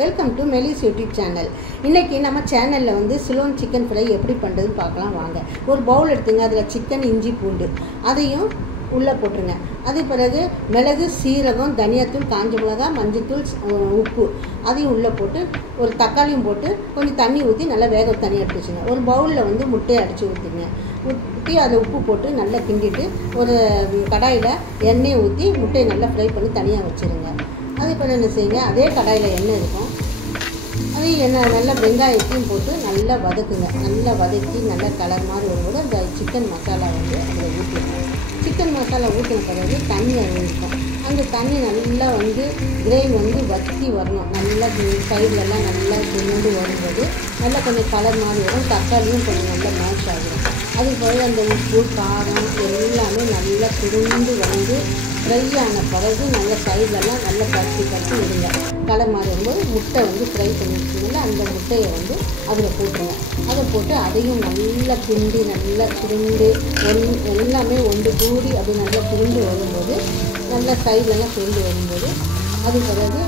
Welcome to மெலிஸ் YouTube channel. இன்றைக்கி நம்ம சேனலில் வந்து சிலோன் சிக்கன் ஃப்ரை எப்படி பண்ணுறதுன்னு பார்க்கலாம் வாங்க. ஒரு பவுல் எடுத்துங்க, அதில் சிக்கன், இஞ்சி, பூண்டு அதையும் உள்ளே போட்டுருங்க. அது பிறகு மிளகு, சீரகம், தனியாத்தூள், காஞ்ச மிளகா, மஞ்சத்தூள், உப்பு அதையும் உள்ளே போட்டு ஒரு தக்காளியும் போட்டு கொஞ்சம் தண்ணி ஊற்றி நல்லா வேக தண்ணி எடுத்து வச்சுங்க. ஒரு பவுலில் வந்து முட்டையை அடித்து ஊற்றுங்க. ஊற்றி அதில் உப்பு போட்டு நல்லா கிண்டிட்டு ஒரு கடாயில் எண்ணெயை ஊற்றி முட்டையை நல்லா ஃப்ரை பண்ணி தனியாக வச்சுருங்க. அதே போல் என்ன செய்யுங்க, அதே கடாயில் எண்ணெய் இருக்கும், அதையும் எண்ணெய் நல்லா வெங்காயத்தையும் போட்டு நல்லா வதக்குங்க. நல்லா வதக்கி நல்லா கலர் மாதிரி வரும்போது அந்த சிக்கன் மசாலா வந்து அதில் ஊற்றிடுங்க. சிக்கன் மசாலா ஊற்றின பிறகு தண்ணி இருக்கும். அந்த தண்ணி நல்லா வந்து கிரேவி வந்து வற்றி வரணும். நல்லா சைட்லலாம் நல்லா சுண்டு வரும்போது நல்லா கொஞ்சம் கலர் மாதிரி வரும். தக்காளியும் கொஞ்சம் நல்லா மேஷ் ஆகிடும். அது போல் அந்த உப்பு, காரம் எல்லாமே நல்லா சுருண்டு வந்து ஃப்ரை ஆன பிறகு நல்ல சைட்லலாம் நல்லா பருத்தி விடுங்க. கலர் மாதிரி வரும்போது முட்டை வந்து ஃப்ரை பண்ணி வச்சுக்கோங்க. அந்த முட்டையை வந்து அதில் போட்டுருங்க. அதை போட்டு அதையும் நல்லா கிண்டி நல்லா சுருண்டு எல்லாமே ஒன்று கூடி அப்படி நல்லா சுருண்டு வரும்போது நல்லா சைட்லலாம் சுருண்டு வரும்போது அது பிறகு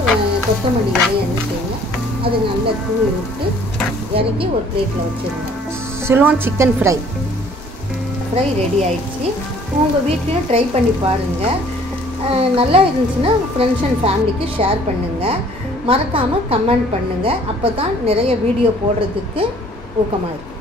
கொத்தமல்லி இலையை என்ன செய்யுங்க, அதை நல்லா தூவி விட்டு இறக்கி ஒரு பிளேட்டில் வச்சுருங்க. சிலோன் சிக்கன் ஃப்ரை ரெடி ஆகிடுச்சு. உங்கள் வீட்லேயும் ட்ரை பண்ணி பாருங்கள். நல்லா இருந்துச்சுன்னா ஃப்ரெண்ட்ஸ் அண்ட் ஃபேமிலிக்கு ஷேர் பண்ணுங்கள். மறக்காமல் கமெண்ட் பண்ணுங்கள். அப்போ தான் நிறைய வீடியோ போடுறதுக்கு ஊக்கமாக இருக்கும்.